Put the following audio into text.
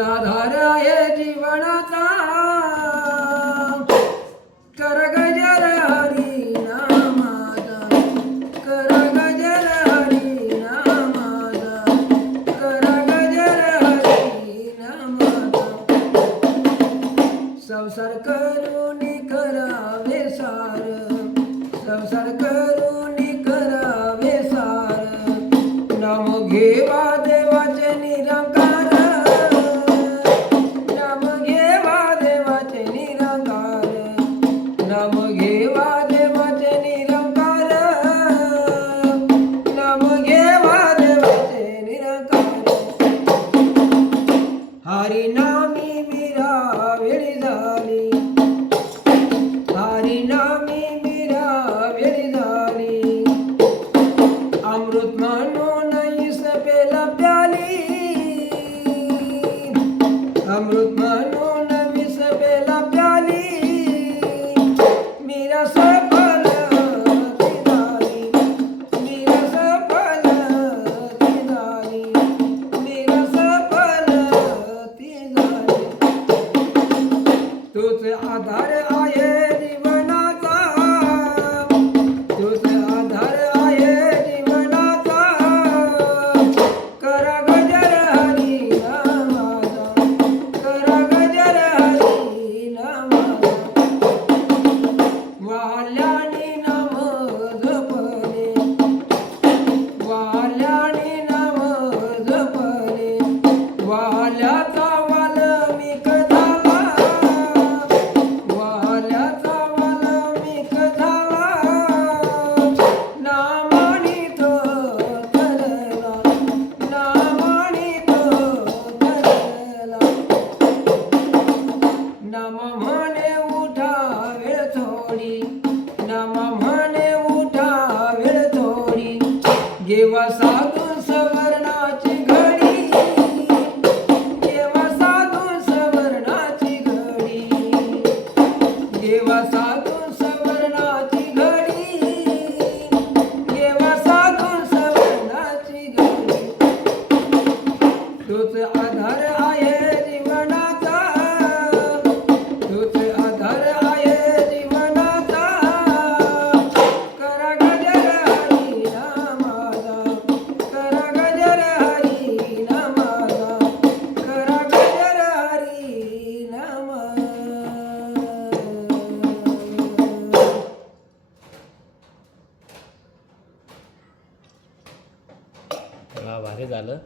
सूत्राधार आहे जीवनाचा कर गजर हरी नामाचा कर गजर हरी नामाचा कर गजर हरी नामाचा संसार करून करावे सार संसार करून करावे सार नाम घेवा देवाचे निरंकार नाम घेवा देवाचे निरंकार नाम घेवा देवाचे निरंकार नाम घेवा देवाचे निरंकार हरी नामी मीरा वेळी झाली हरी नामी मीरा वेळी झाली अमृत म्हणून इसपेला प्याली अमृत म्हणून विसपेला प्याली मीरा सफल ती झाली मीरा सफल ती झाली मीरा सफल ती झाली तूच आधार आहे जीवनाचा तूच आधार आहे जीवनाचा कर गजर हरी नामाचा कर गजर हरी नामाचा वाल्यानी नाम जपले वाल्यानी नाम जपले वाल्याचा वाल्मिक झाला वाल्याचा वाल्मिक झाला नामानी तो तरला नामानी तो तरला नाम म्हणे उठा वेळ थोडी नाम म्हणे उठा वेळ थोडी घेवा साधू सवर्णाची घडी घेवा साधू सवर्णाची घडी घेवा साधू सवर्णाची घडी घेवा साधू सवर्णाची घडी तूच आधार आहे जीवनाचा तूच आधार आहे जीवनाचा कर गजर हरी नामाचा कर गजर हरी नामाचा कर गजर हरी नामाचा भारी झालं.